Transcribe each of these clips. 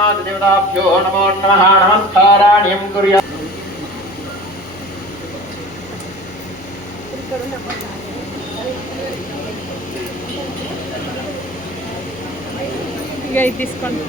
देवताभ्यो नमो नमः नमस्काराण्यं कुर्यात् తీసుకోండి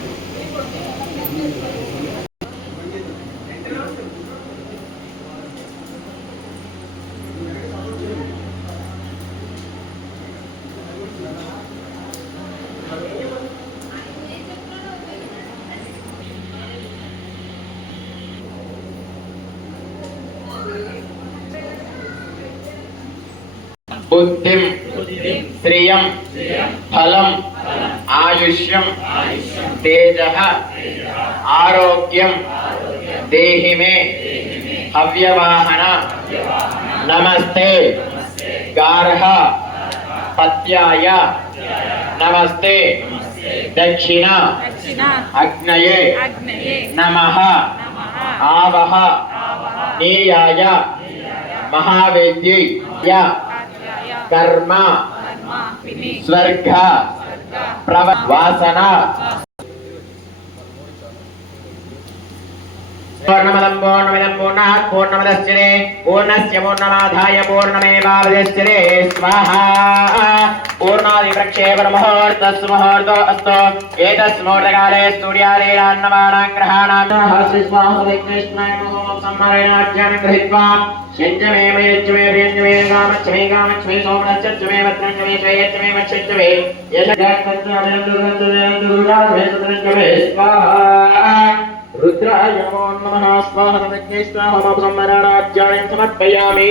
बुद्धिं श्रियं फलं आयुष्यं तेजः आरोग्यं देहि मे हव्यवाहन नमस्ते गार्ह पत्याय नमस्ते दक्षिण अग्नये नमः आवह नीयाय महावेद्यै कर्म स्वर्ग वासना पूर्णमदं पूर्णमिदं पूर्णात् पूर्णमुदच्यते पूर्णस्य पूर्णमादाय पूर्णमेवावशिष्यते स्वाहा पूर्णादिप्रक्षेपणमुहूर्तस्य मुहूर्तो अस्तु एतस्मुहूर्तकाले सूर्यादीनान्नवानां ग्रहाणां स्वाहा विघ्नेश्वराय नमः सम्माननाज्ञानं गृहीत्वा यज्ञमे मयज्ञमे प्रियज्ञमे कामच्मे सोमनश्चमे वत्रञ्चमे श्रेयज्ञमे मच्छज्ञमे यज्ञमे स्वाहा रुद्राय नमो नमः स्वाहा विघ्नेश्वराय नमः सम्माननाज्ञानं समर्पयामि।